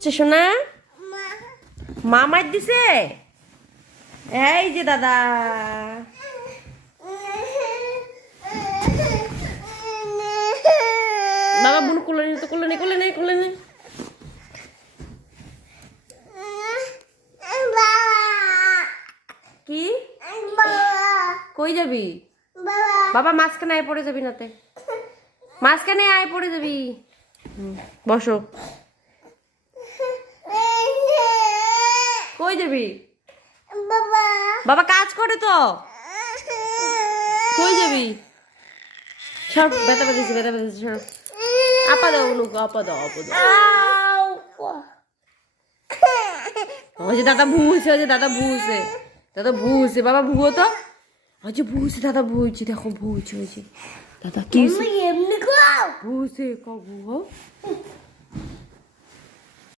শোনা মা মার দিছে এই যে দাদা বাবা বুন কোলে নি তো কোলে নে কি কই যাবি বাবা মাঝখানে আয় পড়ে যাবি নাতে মাঝখানে আয় পড়ে যাবি বসো কই যাবি বাবা কাজ করে তো কই যাবি সর ব্যথা পেতেছি সর আপা দাও অনুক আপা দাও ওই যে দাদা ভুছে বাবা ভুয়ো তো ওই যে ভুছে দাদা ভুইছে দেখো ভুইছে দাদা কি ভুছে ভুয়ো